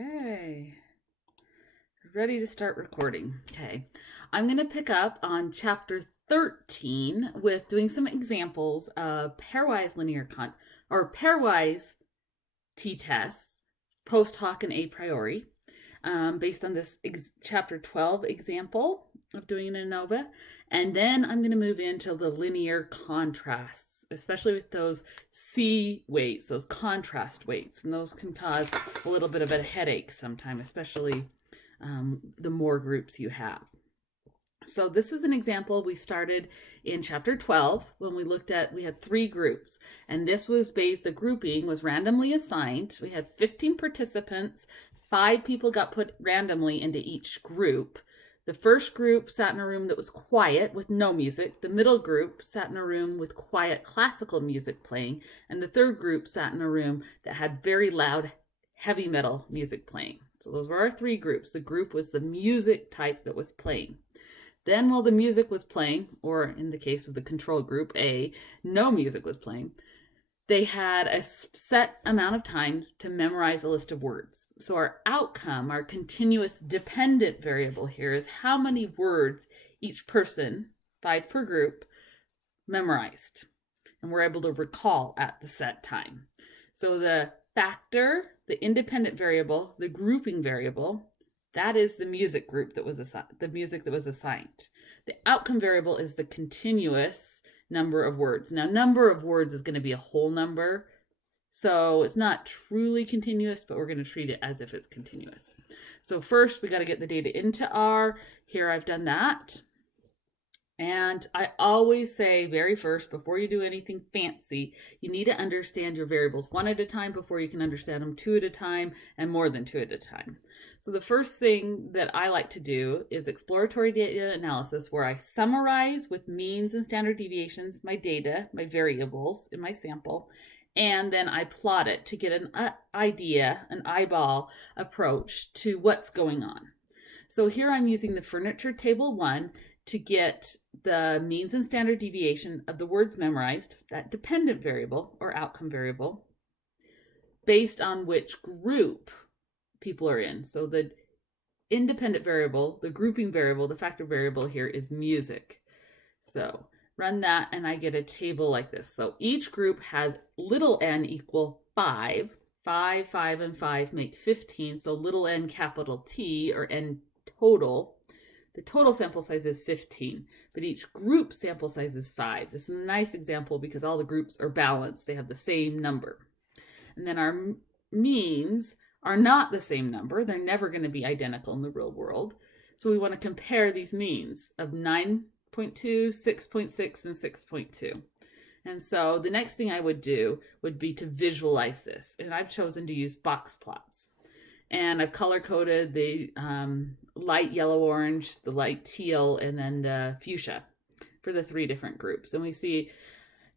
Okay, ready to start recording. Okay, I'm going to pick up on chapter 13 with doing some examples of pairwise pairwise t-tests, post hoc and a priori, based on this chapter 12 example of doing an ANOVA. And then I'm going to move into the linear contrasts, especially with those C weights, those contrast weights, and those can cause a little bit of a headache sometimes, especially the more groups you have. So this is an example we started in chapter 12 when we had 3 groups, and this was the grouping was randomly assigned. We had 15 participants, 5 people got put randomly into each group. The first group sat in a room that was quiet with no music. The middle group sat in a room with quiet classical music playing, and the third group sat in a room that had very loud heavy metal music playing. So those were our 3 groups. The group was the music type that was playing. Then while the music was playing, or in the case of the control group A, no music was playing, they had a set amount of time to memorize a list of words. So our outcome, our continuous dependent variable here, is how many words each person, 5 per group, memorized and were able to recall at the set time. So the factor, the independent variable, the grouping variable, that is the music group that was assigned, the music that was assigned. The outcome variable is the continuous number of words. Now, number of words is going to be a whole number, so it's not truly continuous, but we're going to treat it as if it's continuous. So first, we got to get the data into R. Here I've done that. And I always say very first, before you do anything fancy, you need to understand your variables 1 at a time before you can understand them 2 at a time and more than 2 at a time. So the first thing that I like to do is exploratory data analysis, where I summarize with means and standard deviations my data, my variables in my sample, and then I plot it to get an idea, an eyeball approach to what's going on. So here I'm using the furniture table 1 to get the means and standard deviation of the words memorized, that dependent variable or outcome variable, based on which group people are in. So the independent variable, the grouping variable, the factor variable here is music. So run that and I get a table like this. So each group has little n equal 5. 5, 5, and 5 make 15. So little n capital T, or n total. The total sample size is 15, but each group sample size is 5. This is a nice example because all the groups are balanced. They have the same number. And then our means are not the same number. They're never going to be identical in the real world. So we want to compare these means of 9.2, 6.6, and 6.2. And so the next thing I would do would be to visualize this. And I've chosen to use box plots. And I've color-coded the light yellow-orange, the light teal, and then the fuchsia for the 3 different groups. And we see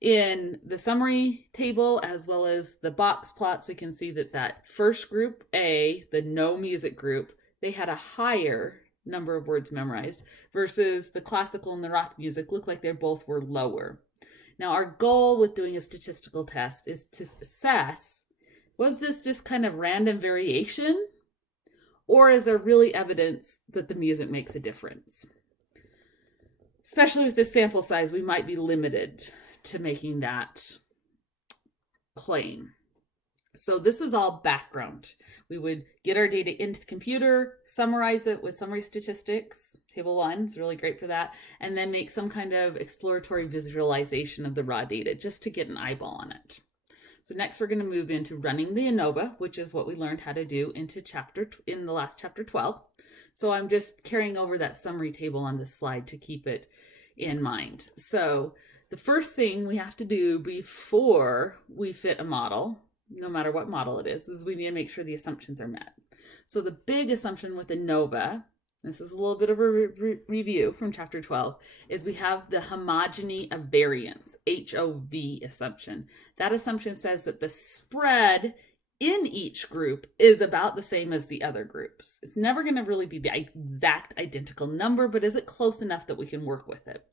in the summary table as well as the box plots, we can see that first group A, the no music group, they had a higher number of words memorized versus the classical and the rock music looked like they both were lower. Now our goal with doing a statistical test is to assess, was this just kind of random variation, or is there really evidence that the music makes a difference? Especially with this sample size, we might be limited to making that claim. So this is all background. We would get our data into the computer, summarize it with summary statistics. Table 1 is really great for that. And then make some kind of exploratory visualization of the raw data just to get an eyeball on it. So next we're going to move into running the ANOVA, which is what we learned how to do in the last chapter 12. So I'm just carrying over that summary table on this slide to keep it in mind. So the first thing we have to do before we fit a model, no matter what model it is we need to make sure the assumptions are met. So the big assumption with ANOVA, this is a little bit of a review from chapter 12, is we have the homogeny of variance, HOV assumption. That assumption says that the spread in each group is about the same as the other groups. It's never going to really be the exact identical number, but is it close enough that we can work with it?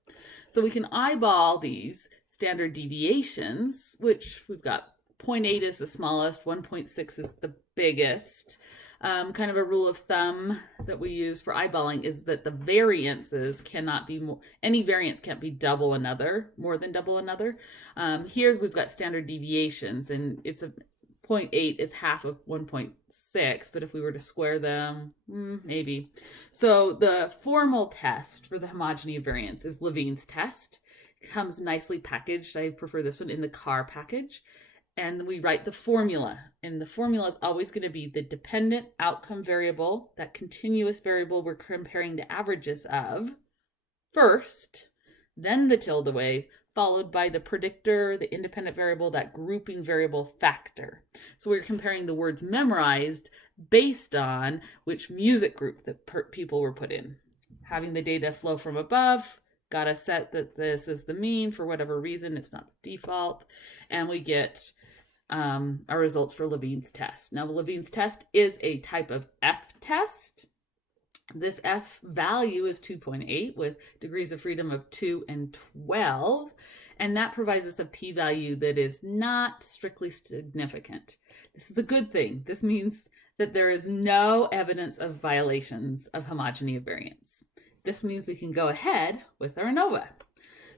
So we can eyeball these standard deviations, which we've got 0.8 is the smallest, 1.6 is the biggest. Kind of a rule of thumb that we use for eyeballing is that the variances cannot be more, any variance can't be double another, more than double another. Here we've got standard deviations, and it's a 0.8 is half of 1.6, but if we were to square them, maybe. So the formal test for the homogeny of variance is Levene's test. It comes nicely packaged. I prefer this one in the CAR package. And we write the formula, and the formula is always going to be the dependent outcome variable, that continuous variable we're comparing the averages of, first, then the tilde wave, followed by the predictor, the independent variable, that grouping variable factor. So we're comparing the words memorized based on which music group that people were put in. Having the data flow from above, got to set that this is the mean for whatever reason, it's not the default, and we get our results for Levene's test. Now, Levene's test is a type of F test. This F value is 2.8 with degrees of freedom of 2 and 12, and that provides us a p-value that is not strictly significant. This is a good thing. This means that there is no evidence of violations of homogeny of variance. This means we can go ahead with our ANOVA.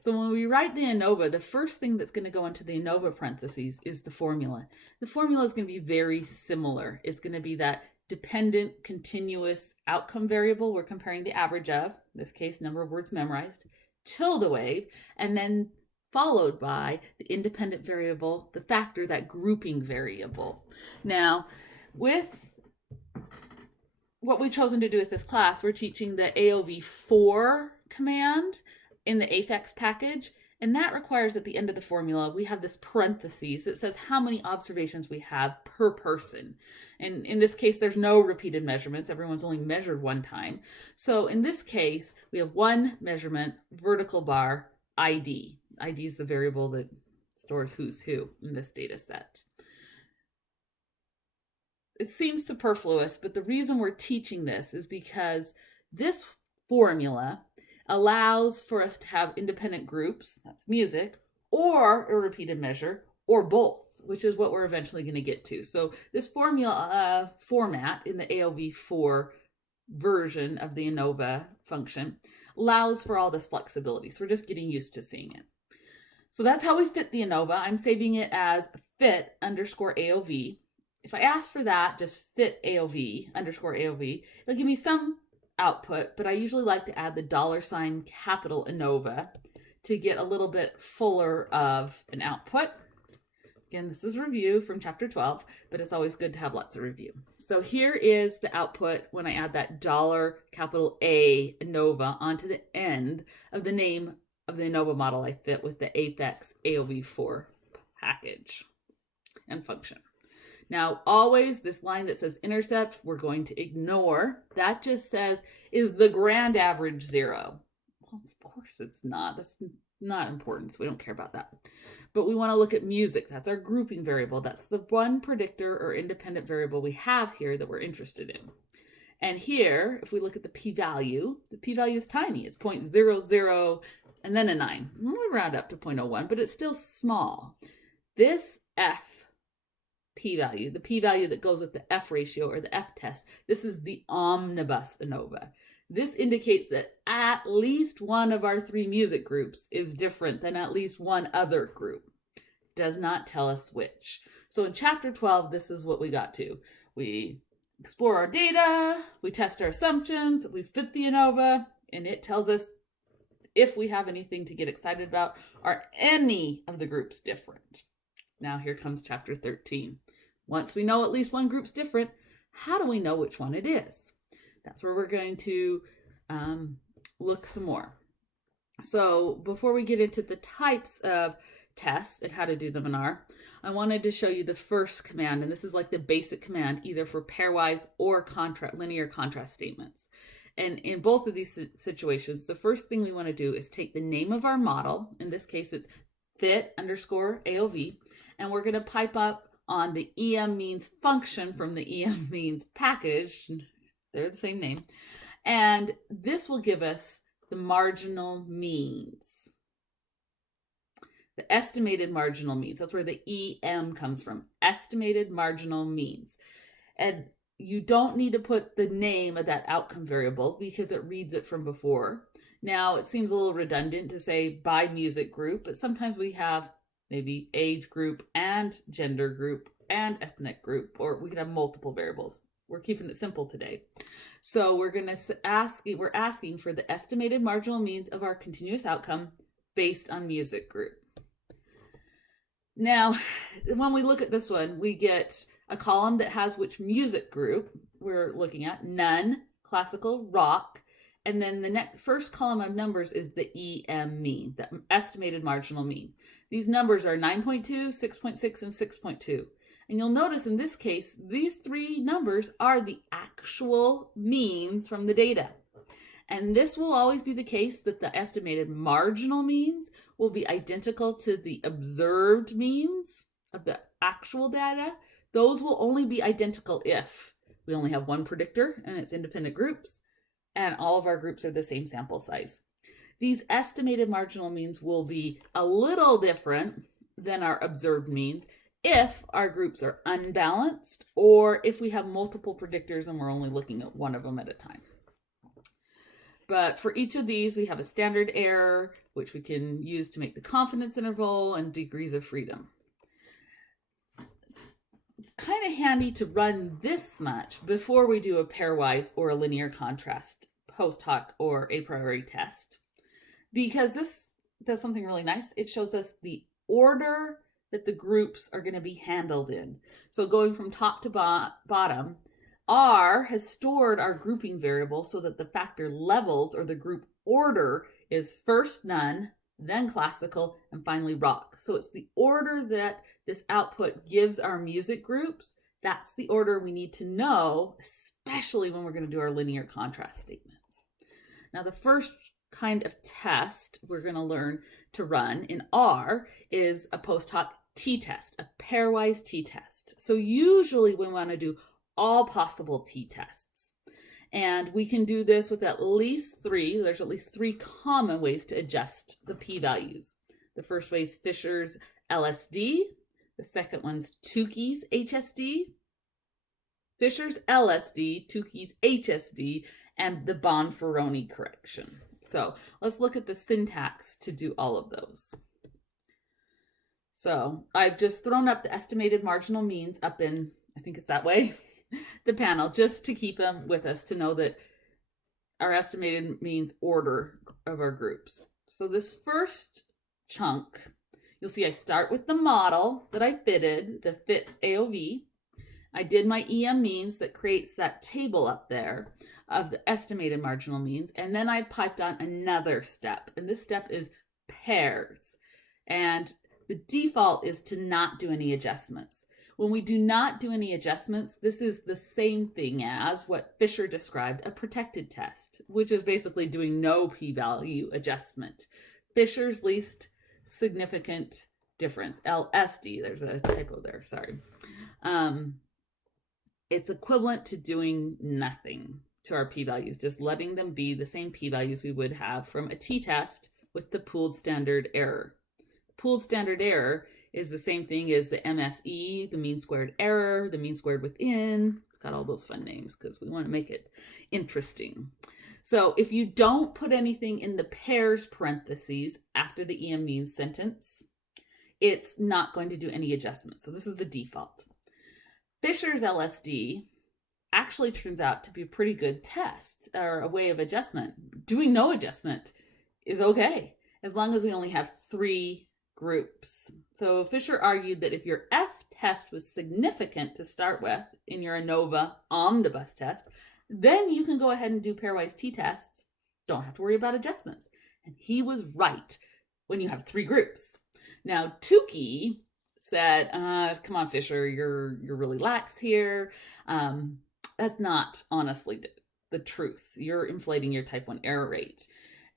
So when we write the ANOVA, the first thing that's going to go into the ANOVA parentheses is the formula. The formula is going to be very similar. It's going to be that dependent continuous outcome variable we're comparing the average of, in this case, number of words memorized, tilde wave, and then followed by the independent variable, the factor, that grouping variable. Now, with what we've chosen to do with this class, we're teaching the AOV4 command in the AFEX package, and that requires at the end of the formula we have this parentheses that says how many observations we have per person. And in this case, there's no repeated measurements. Everyone's only measured one time. So in this case, we have one measurement, vertical bar, ID. ID is the variable that stores who's who in this data set. It seems superfluous, but the reason we're teaching this is because this formula allows for us to have independent groups, that's music, or a repeated measure, or both, which is what we're eventually going to get to. So this formula format in the AOV4 version of the ANOVA function allows for all this flexibility. So we're just getting used to seeing it. So that's how we fit the ANOVA. I'm saving it as fit underscore AOV. If I ask for that, just fit AOV underscore AOV, it'll give me some output, but I usually like to add the $ capital ANOVA to get a little bit fuller of an output. Again, this is review from chapter 12, but it's always good to have lots of review. So here is the output when I add that capital A ANOVA onto the end of the name of the ANOVA model I fit with the AFEX AOV4 package and function. Now, always this line that says intercept, we're going to ignore. That just says, is the grand average 0? Well, of course it's not. That's not important, so we don't care about that. But we want to look at music. That's our grouping variable. That's the one predictor or independent variable we have here that we're interested in. And here, if we look at the p-value is tiny. It's 0.00 and then a 9. We round up to 0.01, but it's still small. This F p-value, the p-value that goes with the F ratio or the F test, this is the omnibus ANOVA. This indicates that at least one of our 3 music groups is different than at least one other group. Does not tell us which. So in chapter 12, this is what we got to. We explore our data, we test our assumptions, we fit the ANOVA, and it tells us if we have anything to get excited about. Are any of the groups different? Now here comes chapter 13. Once we know at least one group's different, how do we know which one it is? That's where we're going to look some more. So before we get into the types of tests and how to do them in R, I wanted to show you the first command, and this is like the basic command either for pairwise or linear contrast statements. And in both of these situations, the first thing we want to do is take the name of our model. In this case, it's fit underscore AOV, and we're going to pipe up on the EM means function from the EM means package. They're the same name. And this will give us the marginal means. The estimated marginal means. That's where the EM comes from. Estimated marginal means. And you don't need to put the name of that outcome variable because it reads it from before. Now, it seems a little redundant to say by music group, but sometimes we have maybe age group and gender group and ethnic group, or we could have multiple variables. We're keeping it simple today. So we're asking for the estimated marginal means of our continuous outcome based on music group. Now, when we look at this one, we get a column that has which music group we're looking at, none, classical, rock, and then the first column of numbers is the EM mean, the estimated marginal mean. These numbers are 9.2, 6.6, and 6.2. And you'll notice in this case, these three numbers are the actual means from the data. And this will always be the case that the estimated marginal means will be identical to the observed means of the actual data. Those will only be identical if we only have one predictor and its independent groups, and all of our groups are the same sample size. These estimated marginal means will be a little different than our observed means if our groups are unbalanced or if we have multiple predictors and we're only looking at one of them at a time. But for each of these, we have a standard error, which we can use to make the confidence interval and degrees of freedom. It's kind of handy to run this much before we do a pairwise or a linear contrast post hoc or a priori test, because this does something really nice. It shows us the order that the groups are going to be handled in. So going from top to bottom, R has stored our grouping variable so that the factor levels or the group order is first none, then classical, and finally rock. So it's the order that this output gives our music groups. That's the order we need to know, especially when we're going to do our linear contrast statements. Now, the first kind of test we're going to learn to run in R is a post hoc t-test, a pairwise t-test. So usually we want to do all possible t-tests. And we can do this with at least three. There's at least three common ways to adjust the p-values. The first way is Fisher's LSD. The second one's Tukey's HSD. Fisher's LSD, Tukey's HSD, and the Bonferroni correction. So let's look at the syntax to do all of those. So I've just thrown up the estimated marginal means up in, I think it's that way, the panel, just to keep them with us to know that our estimated means order of our groups. So this first chunk, you'll see I start with the model that I fitted, the fit AOV. I did my EM means that creates that table up there of the estimated marginal means. And then I piped on another step. And this step is pairs. And the default is to not do any adjustments. When we do not do any adjustments, this is the same thing as what Fisher described, a protected test, which is basically doing no p-value adjustment. Fisher's least significant difference, LSD, there's a typo there, sorry. It's equivalent to doing nothing to our p-values, just letting them be the same p-values we would have from a t-test with the pooled standard error. Pooled standard error is the same thing as the MSE, the mean squared error, the mean squared within. It's got all those fun names because we want to make it interesting. So if you don't put anything in the pairs parentheses after the EM means sentence, it's not going to do any adjustments. So this is the default. Fisher's LSD actually turns out to be a pretty good test or a way of adjustment. Doing no adjustment is okay, as long as we only have three groups. So Fisher argued that if your F test was significant to start with in your ANOVA omnibus test, then you can go ahead and do pairwise t-tests. Don't have to worry about adjustments. And he was right when you have three groups. Now, Tukey said, come on, Fisher, you're really lax here. That's not honestly the truth. You're inflating your type 1 error rate.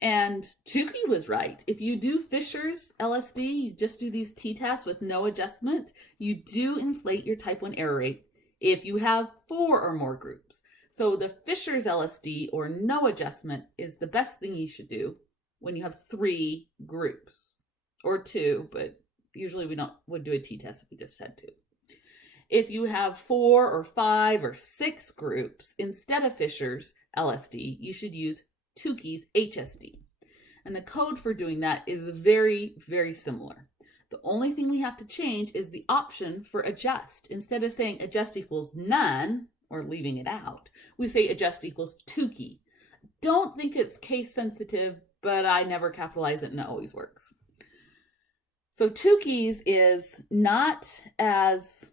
And Tukey was right. If you do Fisher's LSD, you just do these t-tests with no adjustment, you do inflate your type 1 error rate if you have 4 or more groups. So the Fisher's LSD or no adjustment is the best thing you should do when you have 3 groups or 2, but usually we would do a t-test if we just had 2. If you have 4 or 5 or 6 groups, instead of Fisher's LSD, you should use Tukey's HSD. And the code for doing that is very, very similar. The only thing we have to change is the option for adjust. Instead of saying adjust equals none, or leaving it out, we say adjust equals Tukey. Don't think it's case sensitive, but I never capitalize it and it always works. So Tukey's is not as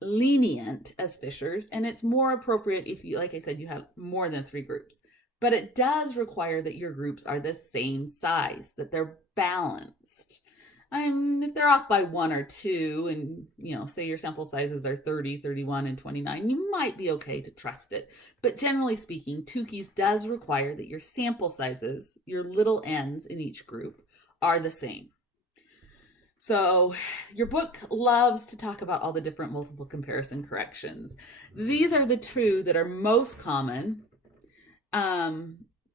lenient as Fisher's, and it's more appropriate if you, like I said, you have more than 3 groups. But it does require that your groups are the same size, that they're balanced. If they're off by 1 or 2, and say your sample sizes are 30, 31, and 29, you might be okay to trust it. But generally speaking, Tukey's does require that your sample sizes, your little n's in each group, are the same. So your book loves to talk about all the different multiple comparison corrections. These are the 2 that are most common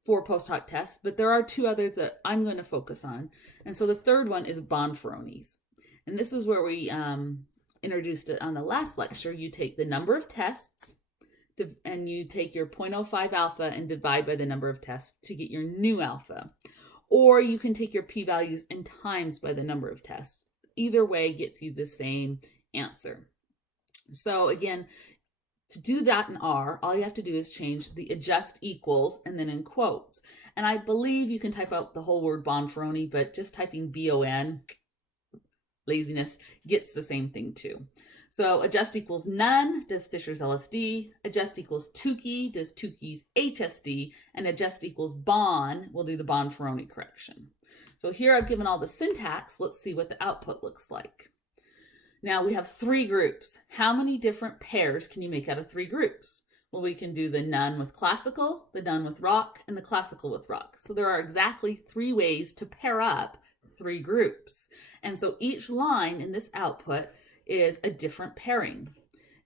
for post hoc tests, but there are 2 others that I'm going to focus on. And so the third one is Bonferroni's. And this is where we introduced it on the last lecture. You take the number of tests and you take your 0.05 alpha and divide by the number of tests to get your new alpha. Or you can take your p-values and times by the number of tests. Either way gets you the same answer. So again, to do that in R, all you have to do is change the adjust equals and then in quotes. And I believe you can type out the whole word Bonferroni, but just typing B-O-N, laziness, gets the same thing too. So adjust equals none does Fisher's LSD, adjust equals Tukey does Tukey's HSD, and adjust equals Bon will do the Bonferroni correction. So here I've given all the syntax. Let's see what the output looks like. Now we have 3 groups. How many different pairs can you make out of 3 groups? Well, we can do the none with classical, the none with rock, and the classical with rock. So there are exactly 3 ways to pair up 3 groups. And so each line in this output is a different pairing.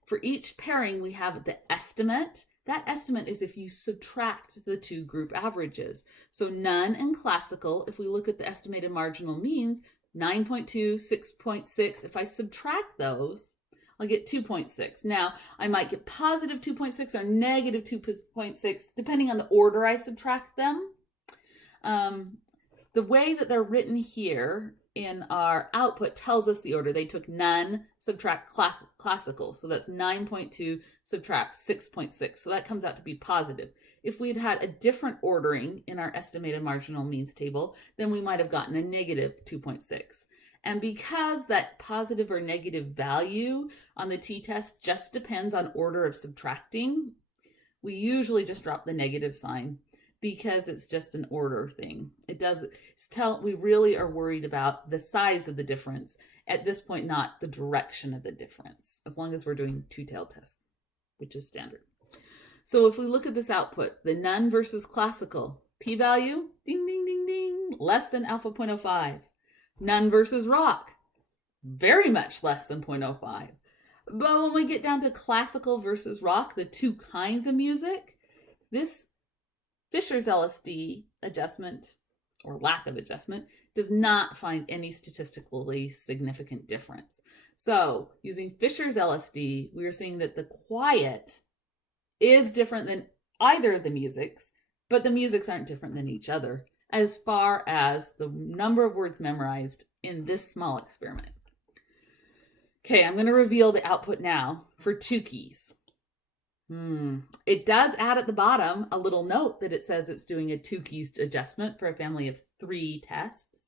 For each pairing, we have the estimate. That estimate is if you subtract the 2 group averages. So none and classical, if we look at the estimated marginal means, 9.2, 6.6, if I subtract those, I'll get 2.6. Now, I might get positive 2.6 or negative 2.6, depending on the order I subtract them. The way that they're written here in our output tells us the order. They took none, subtract classical. So that's 9.2, subtract 6.6. So that comes out to be positive. If we'd had a different ordering in our estimated marginal means table, then we might have gotten a negative 2.6. And because that positive or negative value on the t-test just depends on order of subtracting, we usually just drop the negative sign because it's just an order thing. It doesn't tell, we really are worried about the size of the difference at this point, not the direction of the difference, as long as we're doing 2-tailed tests, which is standard. So if we look at this output, the none versus classical, p-value, ding, ding, ding, ding, less than alpha 0.05. None versus rock, very much less than 0.05. But when we get down to classical versus rock, the 2 kinds of music, this Fisher's LSD adjustment, or lack of adjustment, does not find any statistically significant difference. So using Fisher's LSD, we are seeing that the quiet is different than either of the musics, but the musics aren't different than each other as far as the number of words memorized in this small experiment. Okay, I'm going to reveal the output now for Tukey's. It does add at the bottom a little note that it says it's doing a Tukey's adjustment for a family of 3 tests.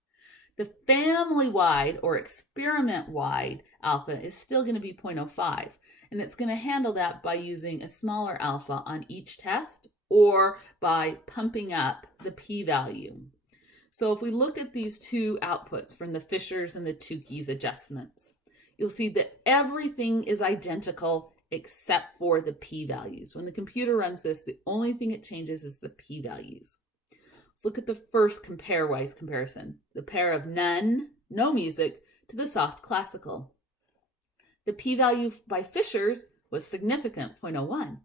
The family-wide or experiment-wide alpha is still going to be 0.05, and it's going to handle that by using a smaller alpha on each test or by pumping up the p-value. So if we look at these 2 outputs from the Fisher's and the Tukey's adjustments, you'll see that everything is identical except for the p-values. When the computer runs this, the only thing it changes is the p-values. Let's look at the first pairwise comparison, the pair of none, no music, to the soft classical. The p-value by Fisher's was significant, 0.01.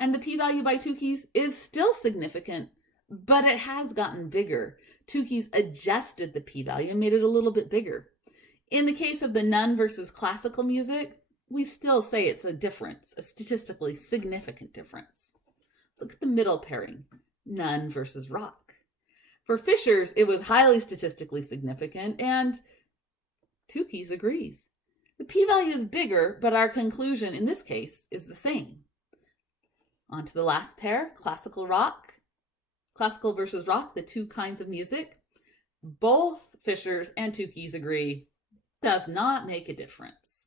And the p-value by Tukey's is still significant, but it has gotten bigger. Tukey's adjusted the p-value and made it a little bit bigger. In the case of the none versus classical music, we still say it's a difference, a statistically significant difference. Let's look at the middle pairing, none versus rock. For fishers, it was highly statistically significant, and Tukey's agrees. The p-value is bigger, but our conclusion in this case is the same. On to the last pair, classical rock. Classical versus rock, the two kinds of music. Both fishers and Tukey's agree, does not make a difference.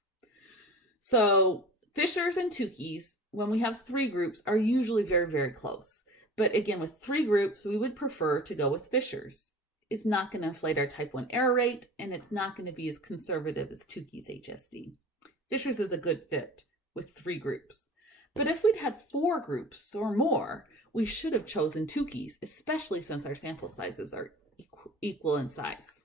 So fishers and Tukey's, when we have three groups, are usually very, very close. But again, with three groups, we would prefer to go with fishers. It's not going to inflate our type 1 error rate, and it's not going to be as conservative as Tukey's HSD. Fishers is a good fit with three groups. But if we'd had four groups or more, we should have chosen Tukey's, especially since our sample sizes are equal in size.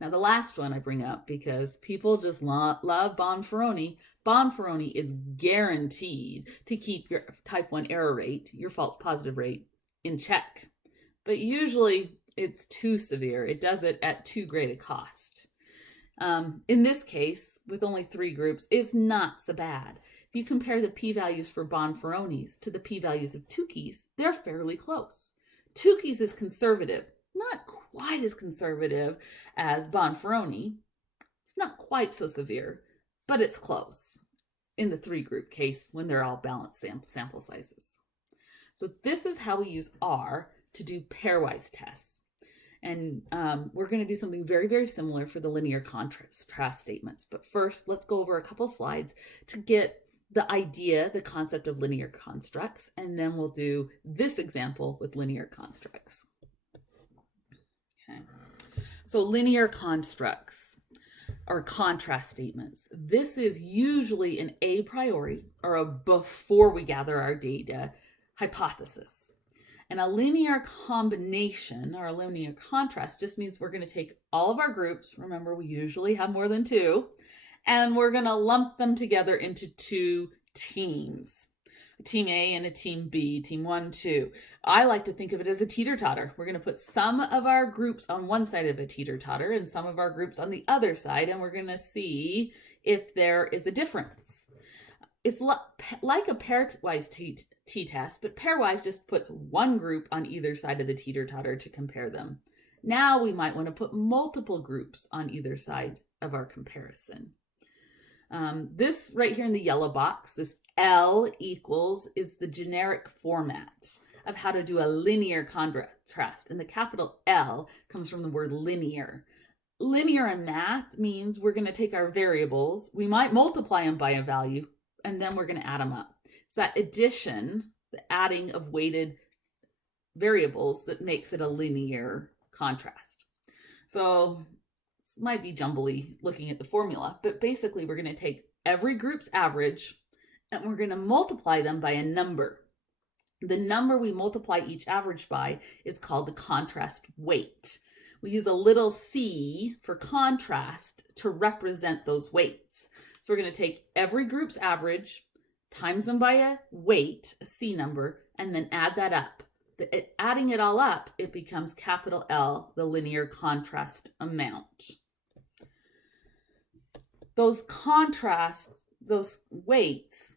Now, the last one I bring up because people just love Bonferroni. Bonferroni is guaranteed to keep your type 1 error rate, your false positive rate, in check. But usually it's too severe. It does it at too great a cost. In this case, with only three groups, it's not so bad. If you compare the p-values for Bonferroni's to the p-values of Tukey's, they're fairly close. Tukey's is conservative, not quite as conservative as Bonferroni. It's not quite so severe, but it's close in the three group case when they're all balanced sample sizes. So this is how we use R to do pairwise tests. And we're going to do something very, very similar for the linear contrast statements. But first, let's go over a couple slides to get the idea, the concept of linear constructs, and then we'll do this example with linear constructs. Okay. So linear constructs or contrast statements. This is usually an a priori or a before we gather our data hypothesis. And a linear combination or a linear contrast just means we're going to take all of our groups, remember we usually have more than two, and we're going to lump them together into two teams. A team A and a team B, team 1, 2. I like to think of it as a teeter-totter. We're going to put some of our groups on one side of a teeter-totter and some of our groups on the other side, and we're going to see if there is a difference. It's like a pairwise t-test, but pairwise just puts one group on either side of the teeter-totter to compare them. Now we might want to put multiple groups on either side of our comparison. This right here in the yellow box, this L equals is the generic format of how to do a linear contrast. And the capital L comes from the word linear. Linear in math means we're going to take our variables, we might multiply them by a value, and then we're going to add them up. It's that addition, the adding of weighted variables that makes it a linear contrast. So this might be jumbly looking at the formula, but basically we're going to take every group's average and we're going to multiply them by a number. The number we multiply each average by is called the contrast weight. We use a little c for contrast to represent those weights. So we're going to take every group's average, times them by a weight, a c number, and then add that up. Adding it all up, it becomes capital L, the linear contrast amount. Those contrasts, those weights,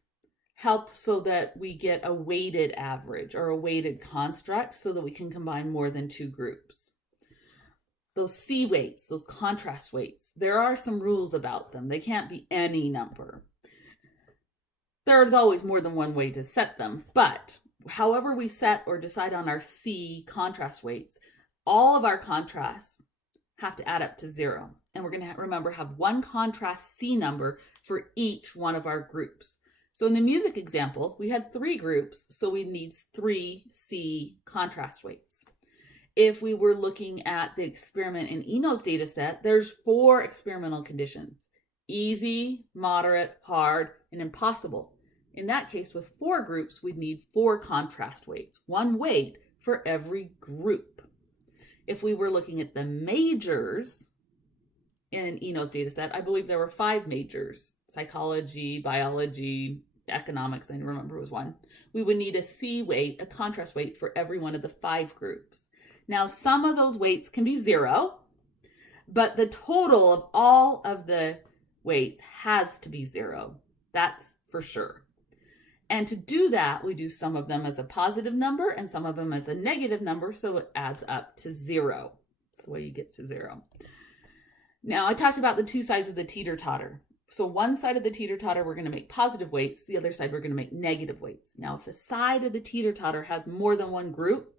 help so that we get a weighted average or a weighted construct so that we can combine more than two groups. Those C weights, those contrast weights, there are some rules about them. They can't be any number. There's always more than one way to set them, but however we set or decide on our C contrast weights, all of our contrasts have to add up to 0. And we're going to remember have one contrast C number for each one of our groups. So in the music example, we had 3 groups, so we need 3 C contrast weights. If we were looking at the experiment in Eno's data set, there's 4 experimental conditions: easy, moderate, hard, and impossible. In that case, with 4 groups, we'd need 4 contrast weights, 1 weight for every group. If we were looking at the majors in Eno's data set, I believe there were 5 majors: psychology, biology, economics, I remember was one. We would need a C weight, a contrast weight for every one of the 5 groups. Now, some of those weights can be 0, but the total of all of the weights has to be 0. That's for sure. And to do that, we do some of them as a positive number and some of them as a negative number, so it adds up to 0. That's the way you get to 0. Now, I talked about the two sides of the teeter-totter. So one side of the teeter-totter, we're going to make positive weights. The other side, we're going to make negative weights. Now, if a side of the teeter-totter has more than one group,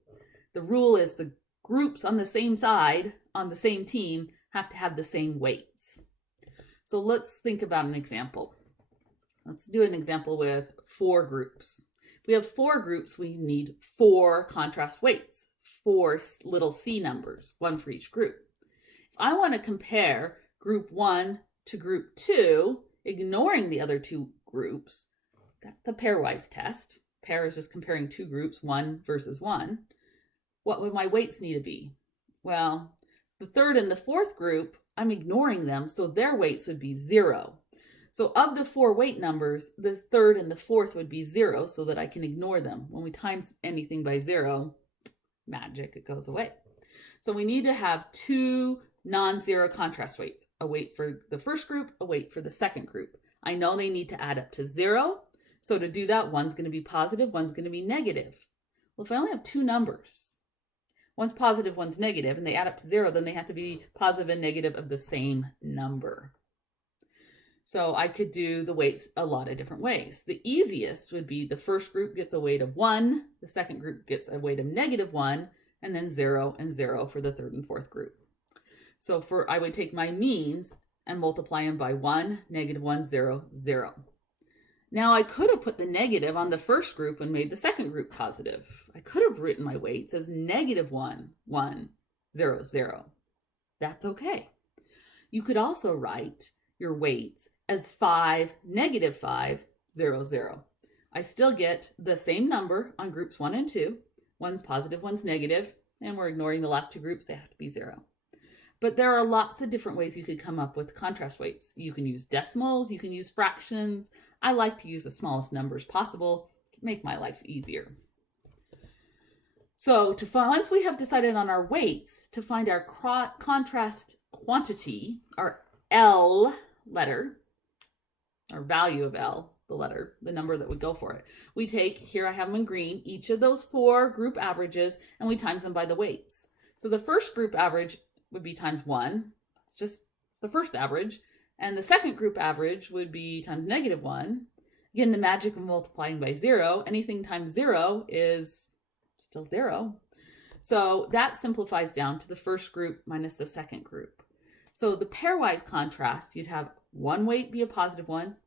the rule is the groups on the same side, on the same team, have to have the same weights. So let's think about an example. Let's do an example with 4 groups. If we have 4 groups, we need 4 contrast weights, 4 little c numbers, 1 for each group. If I want to compare group 1 to group 2, ignoring the other 2 groups, that's a pairwise test. Pair is just comparing 2 groups, 1 versus 1. What would my weights need to be? Well, the 3rd and the 4th group, I'm ignoring them, so their weights would be 0. So of the 4 weight numbers, the 3rd and the 4th would be 0 so that I can ignore them. When we times anything by 0, magic, it goes away. So we need to have 2 non-zero contrast weights, a weight for the first group, a weight for the second group. I know they need to add up to 0. So to do that, one's going to be positive, one's going to be negative. Well, if I only have 2 numbers, one's positive, one's negative, and they add up to 0, then they have to be positive and negative of the same number. So I could do the weights a lot of different ways. The easiest would be the first group gets a weight of 1, the second group gets a weight of -1, and then 0 and 0 for the 3rd and 4th group. So I would take my means and multiply them by 1, -1, 0, 0. Now I could have put the negative on the first group and made the second group positive. I could have written my weights as -1, 1, 0, 0. That's okay. You could also write your weights as 5, -5, 0, 0. I still get the same number on groups 1 and 2. One's positive, one's negative, and we're ignoring the last 2 groups. They have to be 0. But there are lots of different ways you could come up with contrast weights. You can use decimals, you can use fractions. I like to use the smallest numbers possible to make my life easier. So once we have decided on our weights, to find our contrast quantity, our L letter, or value of L, the letter, the number that would go for it, we take, here I have them in green, each of those 4 group averages, and we times them by the weights. So the first group average would be times 1. It's just the first average. And the second group average would be times -1. Again, the magic of multiplying by 0. Anything times 0 is still 0. So that simplifies down to the first group minus the second group. So the pairwise contrast, you'd have one weight be a positive one,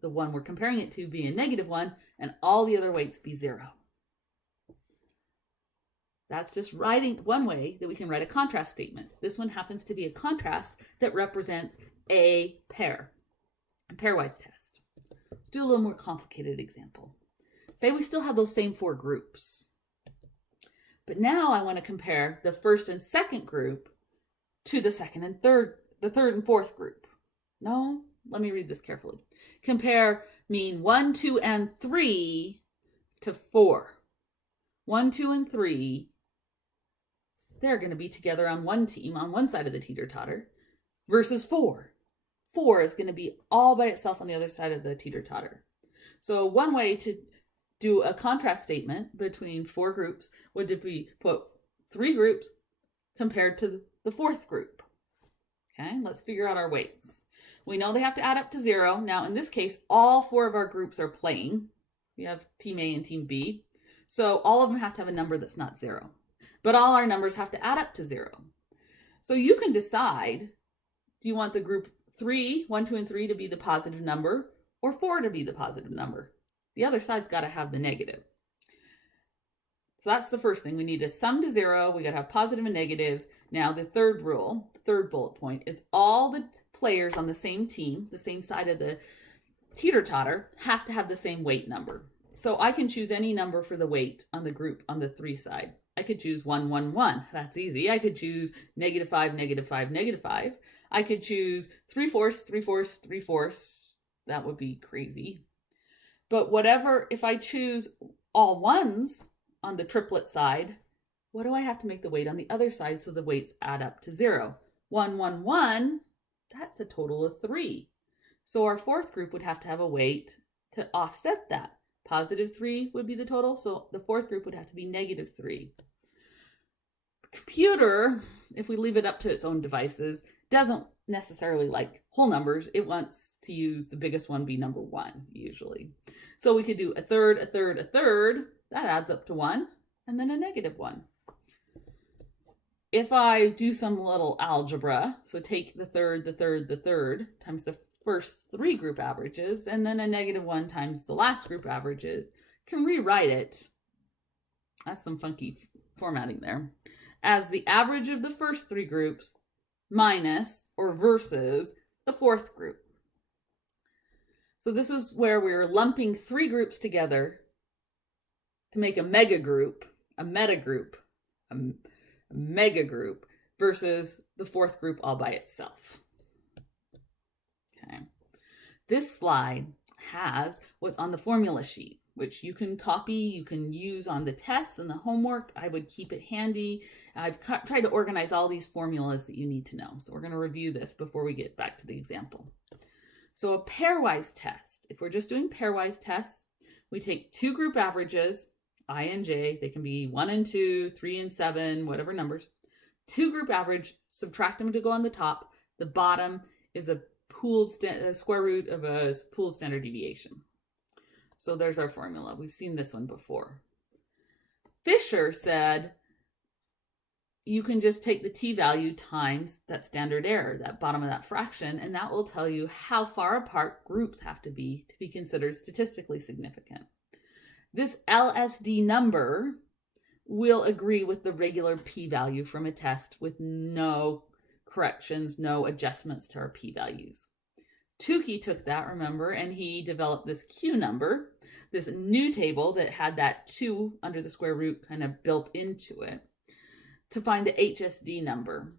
the one we're comparing it to be a -1, and all the other weights be 0. That's just writing one way that we can write a contrast statement. This one happens to be a contrast that represents a pair, a pairwise test. Let's do a little more complicated example. Say we still have those same 4 groups, but now I want to compare the first and second group to the second and third, the 3rd and 4th group. No, let me read this carefully. Compare mean 1, 2, and 3 to 4. 1, 2, and 3, they're going to be together on one team, on one side of the teeter-totter, versus 4. 4 is going to be all by itself on the other side of the teeter-totter. So one way to do a contrast statement between 4 groups would be put 3 groups compared to the 4th group. Okay, let's figure out our weights. We know they have to add up to 0. Now, in this case, all 4 of our groups are playing. We have Team A and Team B. So all of them have to have a number that's not 0. But all our numbers have to add up to 0. So you can decide, do you want the group 3, 1, 2, and 3 to be the positive number, or 4 to be the positive number? The other side's got to have the negative. So that's the first thing. We need to sum to 0. We got to have positive and negatives. Now the third rule, the third bullet point, is all the players on the same team, the same side of the teeter-totter, have to have the same weight number. So I can choose any number for the weight on the group on the 3 side. I could choose 1, 1, 1. That's easy. I could choose -5, -5, -5. I could choose 3/4, 3/4, 3/4. That would be crazy. But whatever, if I choose all 1s on the triplet side, what do I have to make the weight on the other side so the weights add up to 0? 1, 1, 1, that's a total of 3. So our fourth group would have to have a weight to offset that. Positive 3 would be the total, so the fourth group would have to be negative 3. The computer, if we leave it up to its own devices, doesn't necessarily like whole numbers. It wants to use the biggest one be number 1, usually. So we could do a third, a third, a third. That adds up to 1, and then a negative 1. If I do some little algebra, so take the third, the third, the third, times the first 3 group averages, and then a negative 1 times the last group averages, can rewrite it. That's some funky formatting there. As the average of the first 3 groups minus or versus the fourth group. So this is where we're lumping 3 groups together to make a mega group, a meta group, a mega group, versus the fourth group all by itself. Okay. This slide has what's on the formula sheet, which you can copy, you can use on the tests and the homework. I would keep it handy. I've tried to organize all these formulas that you need to know. So we're going to review this before we get back to the example. So a pairwise test, if we're just doing pairwise tests, we take 2 group averages, I and j, they can be 1 and 2, 3 and 7, whatever numbers. 2 group average, subtract them to go on the top. The bottom is a pooled square root of a pooled standard deviation. So there's our formula. We've seen this one before. Fisher said you can just take the t-value times that standard error, that bottom of that fraction, and that will tell you how far apart groups have to be considered statistically significant. This LSD number will agree with the regular p-value from a test with no corrections, no adjustments to our p-values. Tukey took that, remember, and he developed this Q number, this new table that had that 2 under the square root kind of built into it, to find the HSD number.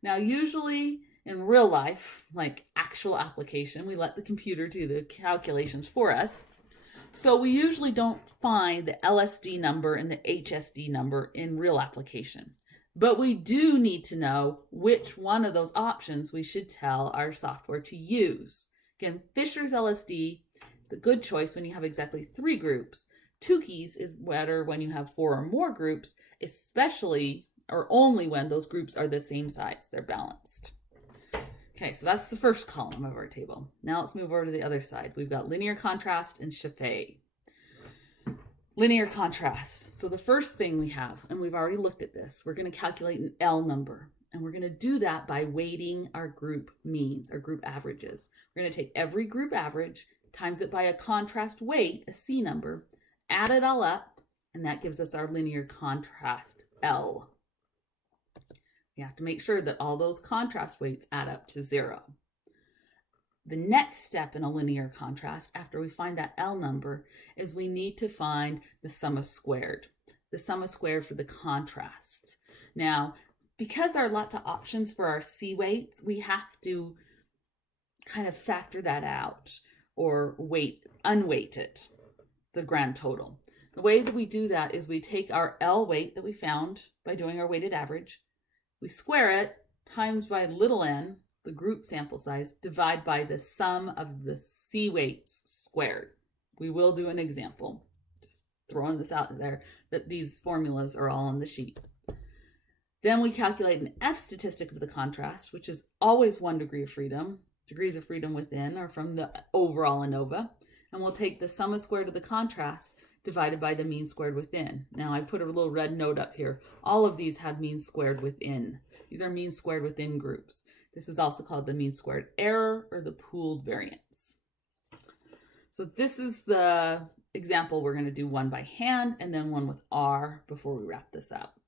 Now, usually in real life, like actual application, we let the computer do the calculations for us. So we usually don't find the LSD number and the HSD number in real application. But we do need to know which one of those options we should tell our software to use. Again, Fisher's LSD is a good choice when you have exactly 3 groups. Tukey's is better when you have 4 or more groups, especially or only when those groups are the same size, they're balanced. Okay, so that's the first column of our table. Now let's move over to the other side. We've got linear contrast and Sheffe. Linear contrast. So the first thing we have, and we've already looked at this, we're going to calculate an L number. And we're going to do that by weighting our group means, our group averages. We're going to take every group average, times it by a contrast weight, a C number, add it all up, and that gives us our linear contrast L. We have to make sure that all those contrast weights add up to 0. The next step in a linear contrast, after we find that L number, is we need to find the sum of squared. The sum of squared for the contrast. Now, because there are lots of options for our C weights, we have to kind of factor that out or unweight it, the grand total. The way that we do that is we take our L weight that we found by doing our weighted average, we square it, times by little n, the group sample size, divide by the sum of the C weights squared. We will do an example. Just throwing this out there, that these formulas are all on the sheet. Then we calculate an F statistic of the contrast, which is always 1 degree of freedom. Degrees of freedom within or from the overall ANOVA. And we'll take the sum of squared of the contrast divided by the mean squared within. Now I put a little red note up here. All of these have mean squared within. These are mean squared within groups. This is also called the mean squared error or the pooled variance. So this is the example. We're going to do one by hand and then one with R before we wrap this up.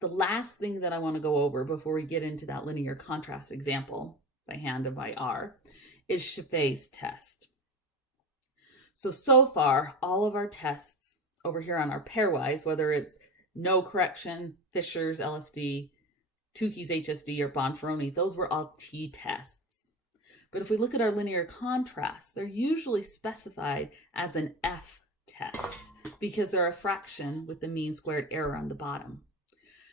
The last thing that I want to go over before we get into that linear contrast example by hand and by R is Sheffe's test. So far, all of our tests over here on our pairwise, whether it's no correction, Fisher's LSD, Tukey's HSD, or Bonferroni, those were all t-tests. But if we look at our linear contrast, they're usually specified as an F test because they're a fraction with the mean squared error on the bottom.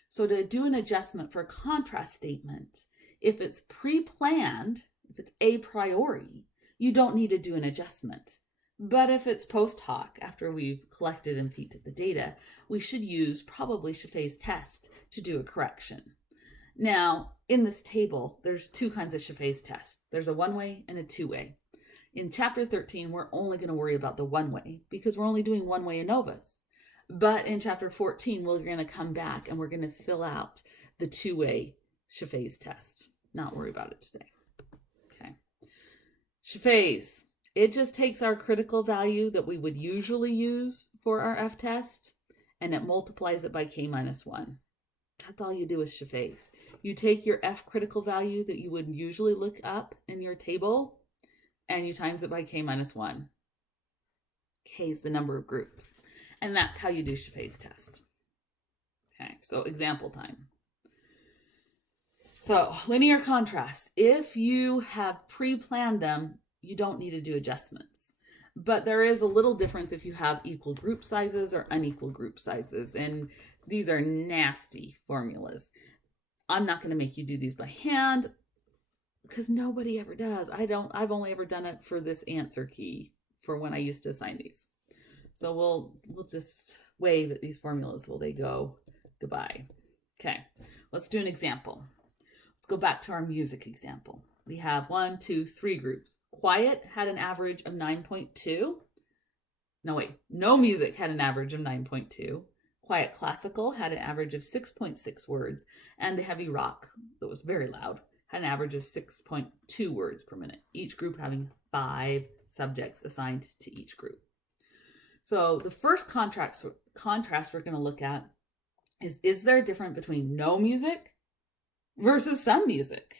So to do an adjustment for a contrast statement, if it's pre-planned, if it's a priori, you don't need to do an adjustment. But if it's post hoc, after we've collected and feeded the data, we should use probably Sheffe's test to do a correction. Now, in this table, there's two kinds of Sheffe's test. There's a one-way and a two-way. In chapter 13, we're only going to worry about the one-way because we're only doing one-way ANOVAs. But in chapter 14, we're going to come back and we're going to fill out the two-way Sheffe's test. Not worry about it today. Okay. Sheffe's. It just takes our critical value that we would usually use for our f-test and it multiplies it by k minus 1. That's all you do with Sheffe's. You take your f critical value that you would usually look up in your table and you times it by k minus 1. K is the number of groups. And that's how you do Sheffe's test. Okay, so example time. So linear contrast. If you have pre-planned them, you don't need to do adjustments. But there is a little difference if you have equal group sizes or unequal group sizes. And these are nasty formulas. I'm not going to make you do these by hand because nobody ever does. I've only ever done it for this answer key for when I used to assign these. So we'll just wave at these formulas while they go goodbye. Okay, let's do an example. Let's go back to our music example. We have 1, 2, 3 groups. Quiet had an average of 9.2. No, wait. No music had an average of 9.2. Quiet classical had an average of 6.6 words. And the heavy rock, that was very loud, had an average of 6.2 words per minute. Each group having 5 subjects assigned to each group. So the first contrast we're going to look at is there a difference between no music versus some music?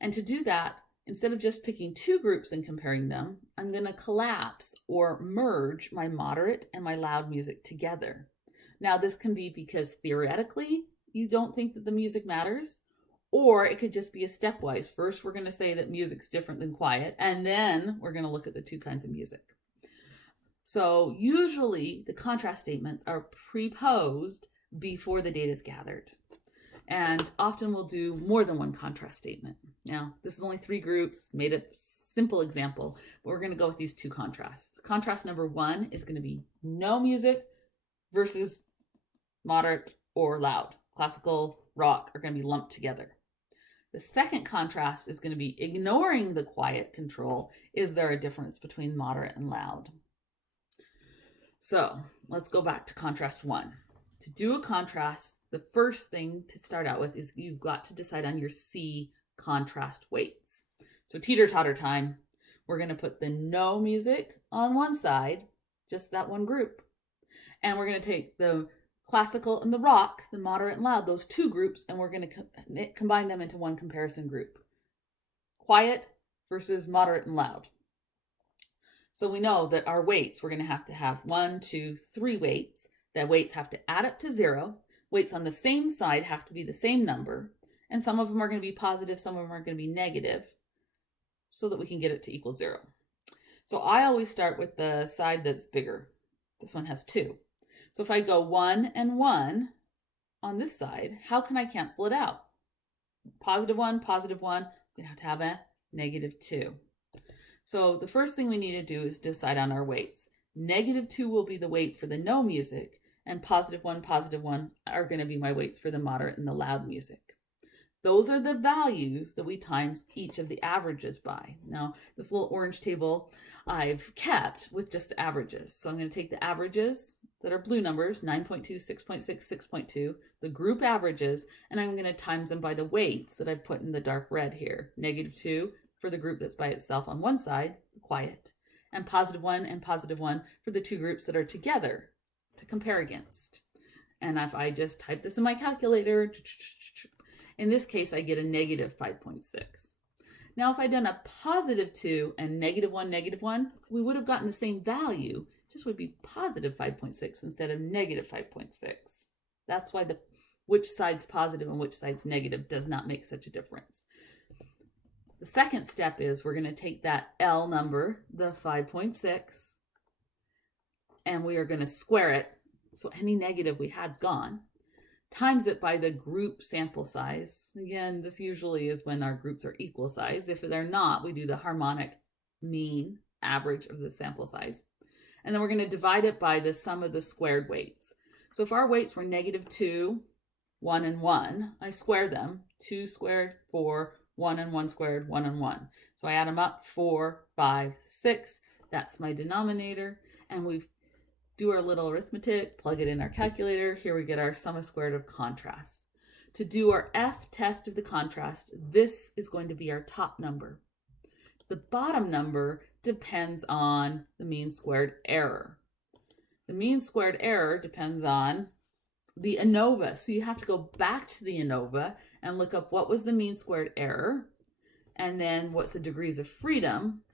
And to do that, instead of just picking 2 groups and comparing them, I'm going to collapse or merge my moderate and my loud music together. Now, this can be because theoretically, you don't think that the music matters, or it could just be a stepwise. First, we're going to say that music's different than quiet, and then we're going to look at the 2 kinds of music. So usually, the contrast statements are preposed before the data is gathered. And often we'll do more than one contrast statement. Now, this is only 3 groups, made a simple example, but we're going to go with these 2 contrasts. Contrast number 1 is going to be no music versus moderate or loud. Classical, rock are going to be lumped together. The second contrast is going to be ignoring the quiet control. Is there a difference between moderate and loud? So let's go back to contrast 1. To do a contrast, the first thing to start out with is you've got to decide on your C contrast weights. So teeter-totter time, we're going to put the no music on one side, just that one group. And we're going to take the classical and the rock, the moderate and loud, those 2 groups, and we're going to combine them into one comparison group. Quiet versus moderate and loud. So we know that our weights, we're going to have 1, 2, 3 weights. The weights have to add up to 0. Weights on the same side have to be the same number. And some of them are going to be positive, some of them are going to be negative, so that we can get it to equal 0. So I always start with the side that's bigger. This one has 2. So if I go 1 and 1 on this side, how can I cancel it out? Positive 1, positive 1, I'm going to have a negative 2. So the first thing we need to do is decide on our weights. Negative 2 will be the weight for the no music, and positive 1 are going to be my weights for the moderate and the loud music. Those are the values that we times each of the averages by. Now, this little orange table I've kept with just the averages. So I'm going to take the averages that are blue numbers, 9.2, 6.6, 6.2, the group averages, and I'm going to times them by the weights that I've put in the dark red here. Negative 2 for the group that's by itself on one side, quiet, and positive 1 for the 2 groups that are together to compare against. And if I just type this in my calculator, in this case, I get a negative 5.6. Now, if I'd done a positive 2 and negative 1, we would have gotten the same value, just would be positive 5.6 instead of negative 5.6. That's why which side's positive and which side's negative does not make such a difference. The second step is we're going to take that L number, the 5.6, and we are going to square it. So any negative we had's gone. Times it by the group sample size. Again, this usually is when our groups are equal size. If they're not, we do the harmonic mean average of the sample size. And then we're going to divide it by the sum of the squared weights. So if our weights were -2, 1, and 1, I square them. 2 squared, 4, 1 and 1 squared, 1 and 1. So I add them up, 4, 5, 6. That's my denominator. And we do our little arithmetic, plug it in our calculator. Here we get our sum of squared of contrast. To do our F test of the contrast, this is going to be our top number. The bottom number depends on the mean squared error. The mean squared error depends on the ANOVA. So you have to go back to the ANOVA and look up what was the mean squared error, and then what's the degrees of freedom.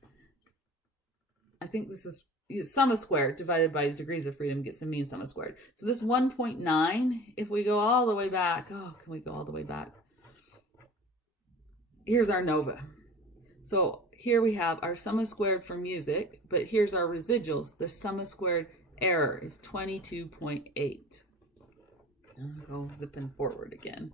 I think this is sum of squared divided by degrees of freedom gets the mean sum of squared. So this 1.9, if we go all the way back, can we go all the way back? Here's our ANOVA. So here we have our sum of squared for music, but here's our residuals. The sum of squared error is 22.8. I'll go zipping forward again.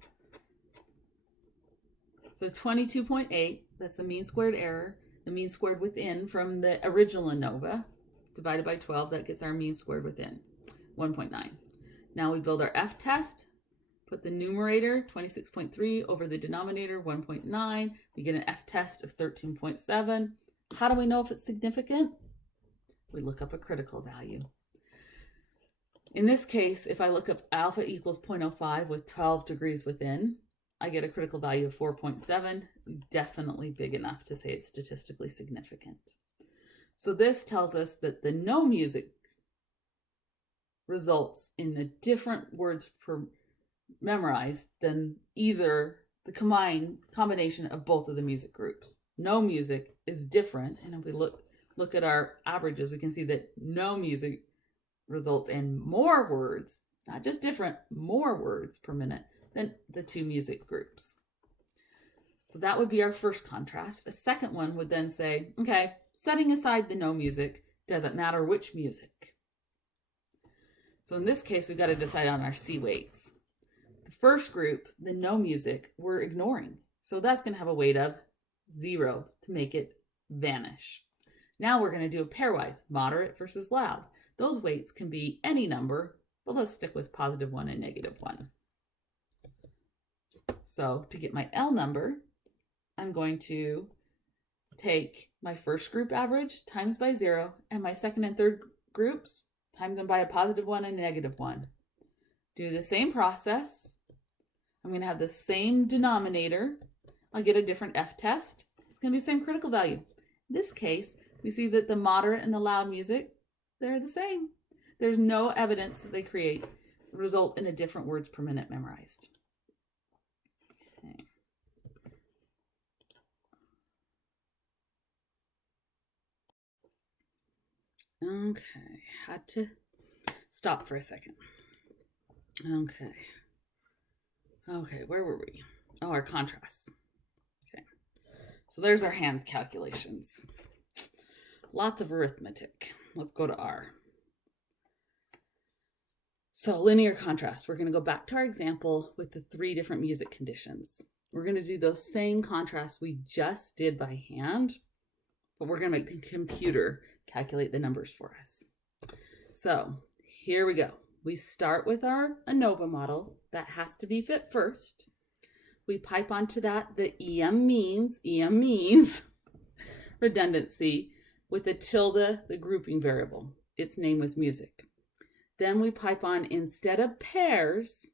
So 22.8, that's the mean squared error. The mean squared within from the original ANOVA divided by 12, that gets our mean squared within, 1.9. Now we build our F test, put the numerator, 26.3, over the denominator, 1.9. We get an F test of 13.7. How do we know if it's significant? We look up a critical value. In this case, if I look up alpha equals 0.05 with 12 degrees within, I get a critical value of 4.7, definitely big enough to say it's statistically significant. So this tells us that the no music results in a different words per memorized than either the combination of both of the music groups. No music is different, and if we look at our averages, we can see that no music results in more words, not just different, more words per minute than the two music groups. So that would be our first contrast. A second one would then say, okay, setting aside the no music, doesn't matter which music. So in this case, we've got to decide on our C weights. The first group, the no music, we're ignoring. So that's going to have a weight of 0 to make it vanish. Now we're going to do a pairwise, moderate versus loud. Those weights can be any number, but let's stick with +1 and -1. So to get my L number, I'm going to take my first group average times by 0, and my second and third groups times them by a +1 and a -1. Do the same process. I'm going to have the same denominator. I'll get a different F test. It's going to be the same critical value. In this case, we see that the moderate and the loud music, they're the same. There's no evidence that they result in a different words per minute memorized. Okay, had to stop for a second. Okay, where were we? Oh, our contrasts. Okay, so there's our hand calculations. Lots of arithmetic. Let's go to R. So linear contrast, we're going to go back to our example with the 3 different music conditions. We're going to do those same contrasts we just did by hand, but we're going to make the computer calculate the numbers for us. So here we go. We start with our ANOVA model. That has to be fit first. We pipe onto that the EM means redundancy with the tilde, the grouping variable. Its name was music. Then we pipe on, instead of pairs,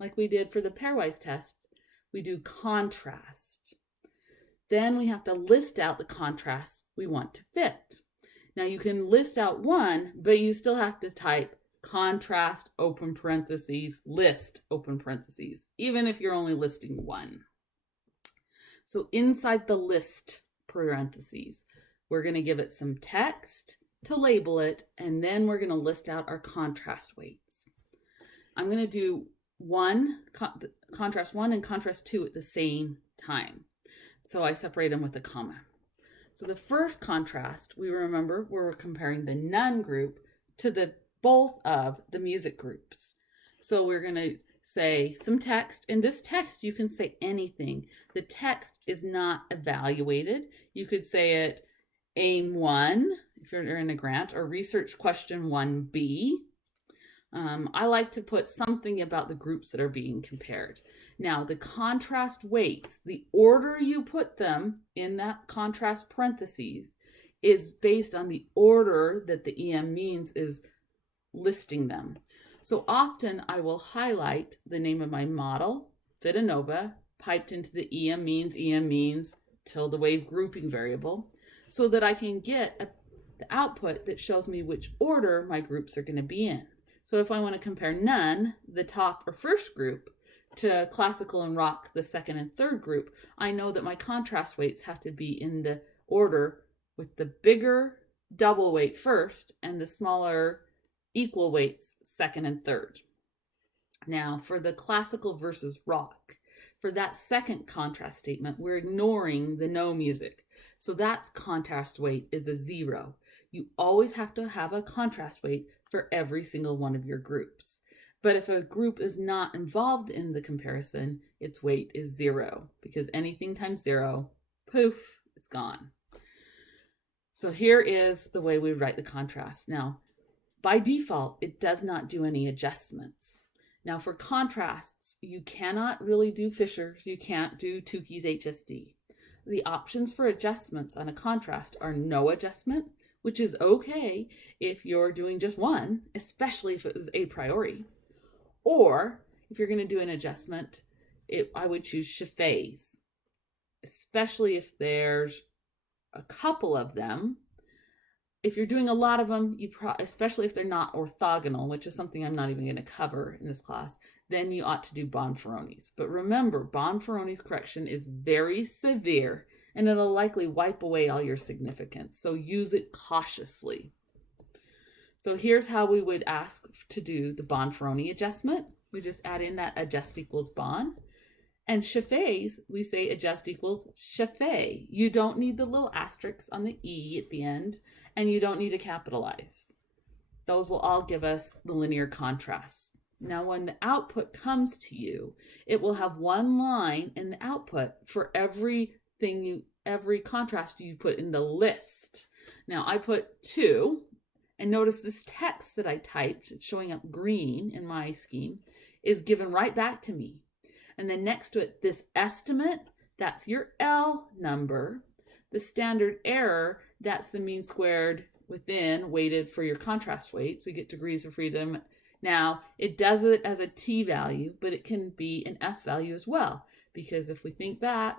like we did for the pairwise tests, we do contrast. Then we have to list out the contrasts we want to fit. Now you can list out one, but you still have to type contrast, open parentheses, list, open parentheses, even if you're only listing one. So inside the list parentheses, we're going to give it some text to label it, and then we're going to list out our contrast weights. I'm going to do contrast 1 and contrast 2 at the same time. So I separate them with a comma. So the first contrast, we remember, we're comparing the none group to both of the music groups. So we're going to say some text. In this text, you can say anything. The text is not evaluated. You could say it AIM 1, if you're in a grant, or research question 1B. I like to put something about the groups that are being compared. Now, the contrast weights, the order you put them in that contrast parentheses is based on the order that the EM means is listing them. So often I will highlight the name of my model, fit ANOVA, piped into the EM means tilde wave grouping variable, so that I can get the output that shows me which order my groups are going to be in. So if I want to compare none, the top or first group, to classical and rock, the second and third group, I know that my contrast weights have to be in the order with the bigger double weight first and the smaller equal weights second and third. Now, for the classical versus rock, for that second contrast statement, we're ignoring the no music. So that's contrast weight is a 0. You always have to have a contrast weight for every single one of your groups. But if a group is not involved in the comparison, its weight is 0, because anything times 0, poof, it's gone. So here is the way we write the contrast. Now, by default, it does not do any adjustments. Now, for contrasts, you cannot really do Fisher's, you can't do Tukey's HSD. The options for adjustments on a contrast are no adjustment, which is okay if you're doing just one, especially if it was a priori. Or if you're going to do an adjustment, I would choose Sheffe's, especially if there's a couple of them. If you're doing a lot of them, especially if they're not orthogonal, which is something I'm not even going to cover in this class, then you ought to do Bonferroni's. But remember, Bonferroni's correction is very severe, and it'll likely wipe away all your significance. So use it cautiously. So here's how we would ask to do the Bonferroni adjustment. We just add in that adjust equals Bon. And Sheffe's, we say adjust equals Sheffe. You don't need the little asterisks on the E at the end, and you don't need to capitalize. Those will all give us the linear contrasts. Now, when the output comes to you, it will have one line in the output for every contrast you put in the list. Now, I put 2, and notice this text that I typed, it's showing up green in my scheme, is given right back to me. And then next to it, this estimate, that's your L number. The standard error, that's the mean squared within weighted for your contrast weights. We get degrees of freedom. Now, it does it as a T value, but it can be an F value as well. Because if we think back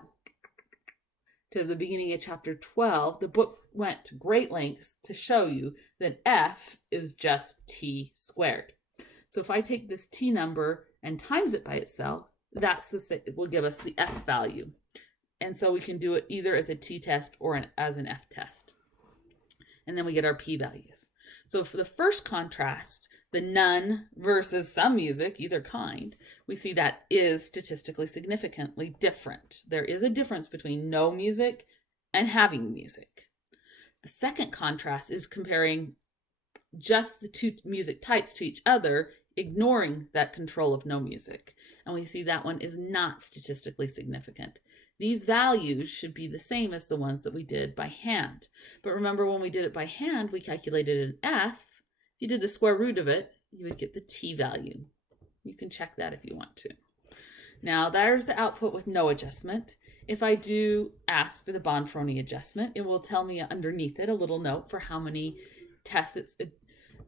to the beginning of chapter 12, the book went to great lengths to show you that F is just T squared. So if I take this T number and times it by itself, it will give us the F value. And so we can do it either as a T test or as an F test. And then we get our P values. So for the first contrast, the none versus some music, either kind, we see that is statistically significantly different. There is a difference between no music and having music. The second contrast is comparing just the two music types to each other, ignoring that control of no music. And we see that one is not statistically significant. These values should be the same as the ones that we did by hand. But remember, when we did it by hand, we calculated an F. If you did the square root of it, you would get the T value. You can check that if you want to. Now, there's the output with no adjustment. If I do ask for the Bonferroni adjustment, it will tell me underneath it a little note for how many tests it's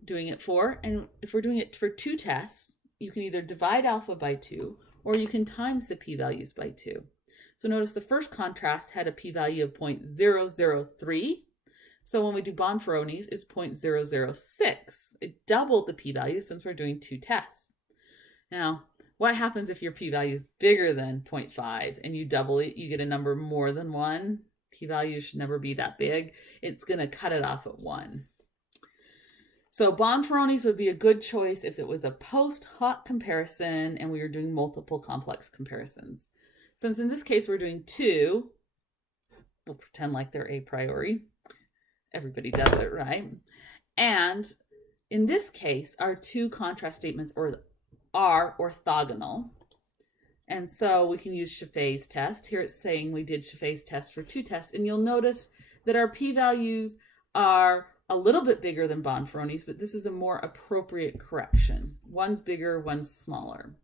doing it for. And if we're doing it for 2 tests, you can either divide alpha by 2, or you can times the p-values by 2. So notice the first contrast had a p-value of 0.003. So when we do Bonferroni's, it's 0.006. It doubled the p-value since we're doing 2 tests. Now, what happens if your p-value is bigger than 0.5 and you double it, you get a number more than 1? P-value should never be that big. It's going to cut it off at 1. So Bonferroni's would be a good choice if it was a post hoc comparison and we were doing multiple complex comparisons. Since in this case we're doing 2, we'll pretend like they're a priori. Everybody does it, right? And in this case, our 2 contrast statements are orthogonal. And so we can use Sheffe's test. Here it's saying we did Sheffe's test for 2 tests. And you'll notice that our p-values are a little bit bigger than Bonferroni's, but this is a more appropriate correction. One's bigger, one's smaller.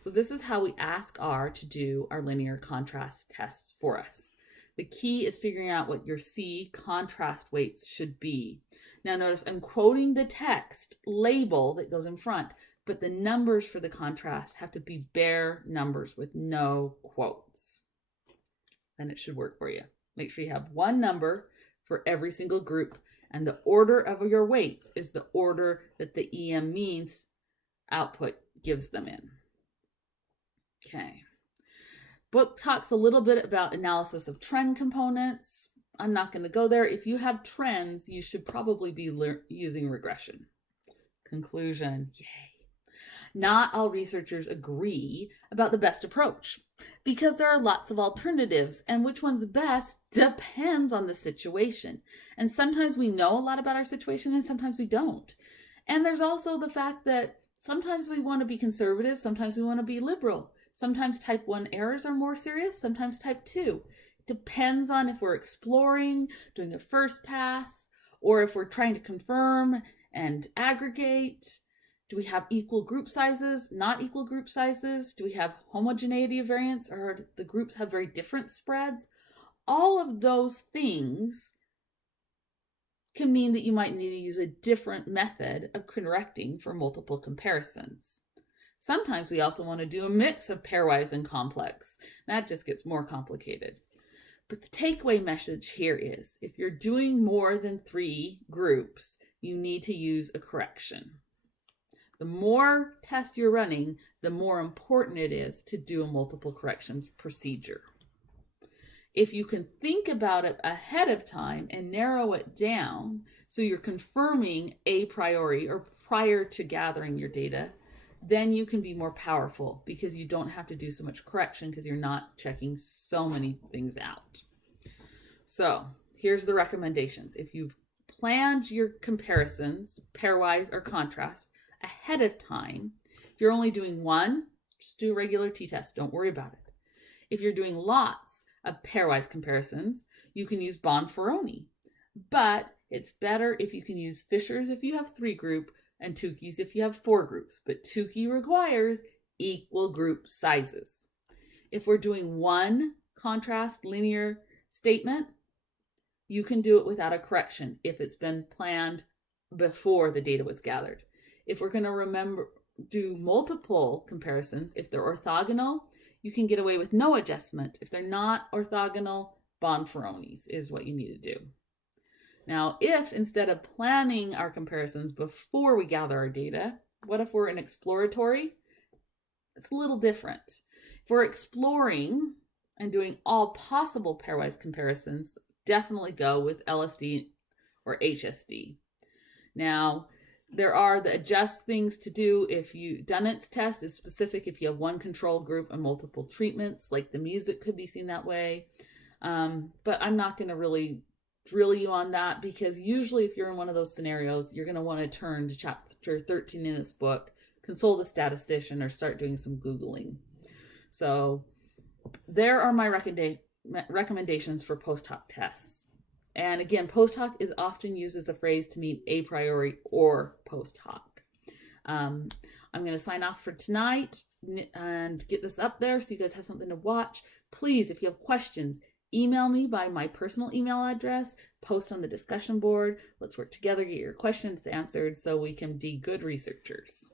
So this is how we ask R to do our linear contrast test for us. The key is figuring out what your C contrast weights should be. Now notice I'm quoting the text label that goes in front, but the numbers for the contrast have to be bare numbers with no quotes. Then it should work for you. Make sure you have one number for every single group, and the order of your weights is the order that the EM means output gives them in. Okay. Book talks a little bit about analysis of trend components. I'm not going to go there. If you have trends, you should probably be using regression. Conclusion, yay. Not all researchers agree about the best approach because there are lots of alternatives, and which one's best depends on the situation. And sometimes we know a lot about our situation and sometimes we don't. And there's also the fact that sometimes we want to be conservative, sometimes we want to be liberal. Sometimes type 1 errors are more serious, sometimes type 2. Depends on if we're exploring, doing a first pass, or if we're trying to confirm and aggregate. Do we have equal group sizes, not equal group sizes? Do we have homogeneity of variance, or the groups have very different spreads? All of those things can mean that you might need to use a different method of correcting for multiple comparisons. Sometimes we also want to do a mix of pairwise and complex. That just gets more complicated. But the takeaway message here is, if you're doing more than 3 groups, you need to use a correction. The more tests you're running, the more important it is to do a multiple corrections procedure. If you can think about it ahead of time and narrow it down, so you're confirming a priori or prior to gathering your data, then you can be more powerful because you don't have to do so much correction because you're not checking so many things out. So here's the recommendations. If you've planned your comparisons, pairwise or contrast, ahead of time, if you're only doing one, just do a regular t-test. Don't worry about it. If you're doing lots of pairwise comparisons, you can use Bonferroni. But it's better if you can use Fisher's if you have 3 group and Tukey's if you have 4 groups. But Tukey requires equal group sizes. If we're doing one contrast linear statement, you can do it without a correction if it's been planned before the data was gathered. If we're going to do multiple comparisons, if they're orthogonal, you can get away with no adjustment. If they're not orthogonal, Bonferroni's is what you need to do. Now, if instead of planning our comparisons before we gather our data, what if we're in exploratory? It's a little different. If we're exploring and doing all possible pairwise comparisons, definitely go with LSD or HSD. Now, there are the adjust things to do if Dunnett's test is specific if you have one control group and multiple treatments, like the music could be seen that way. But I'm not going to really drill you on that because usually if you're in one of those scenarios, you're going to want to turn to chapter 13 in this book, consult a statistician, or start doing some Googling. So there are my recommendations for post hoc tests. And again, post hoc is often used as a phrase to mean a priori or post hoc. I'm going to sign off for tonight and get this up there so you guys have something to watch. Please, if you have questions, email me by my personal email address, post on the discussion board. Let's work together, get your questions answered so we can be good researchers.